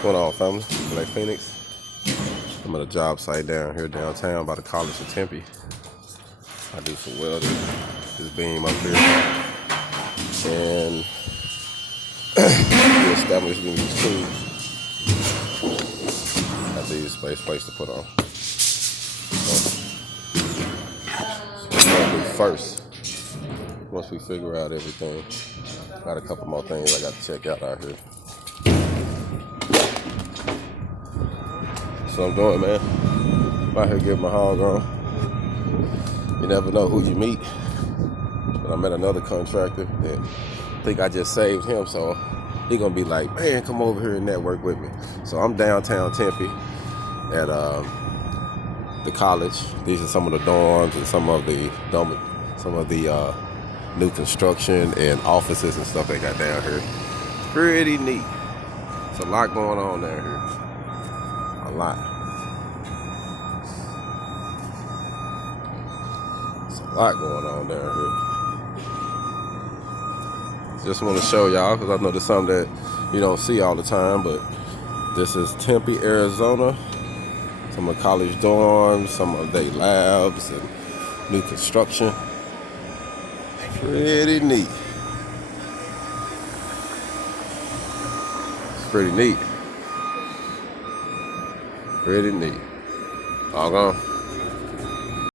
What's going on, family? Black Phoenix. I'm at a job site down here downtown by the College of Tempe. I do some welding. This beam up here. And we established these tools. Got these space plates to put on. So what we'll do first, once we figure out everything, got a couple more things I got to check out here. So I'm doing, man. I'm out here getting my hog on. You never know who you meet. But I met another contractor that I think I just saved him, so he gonna be like, man, come over here and network with me. So I'm downtown Tempe at the college. These are some of the dorms and some of the new construction and offices and stuff they got down here. Pretty neat. It's a lot going on down here. A lot. It's a lot going on down here. Just want to show y'all because I know there's something that you don't see all the time, but this is Tempe, Arizona. Some of college dorms, some of their labs, and new construction. Pretty neat. It's pretty neat. Pretty neat. All gone.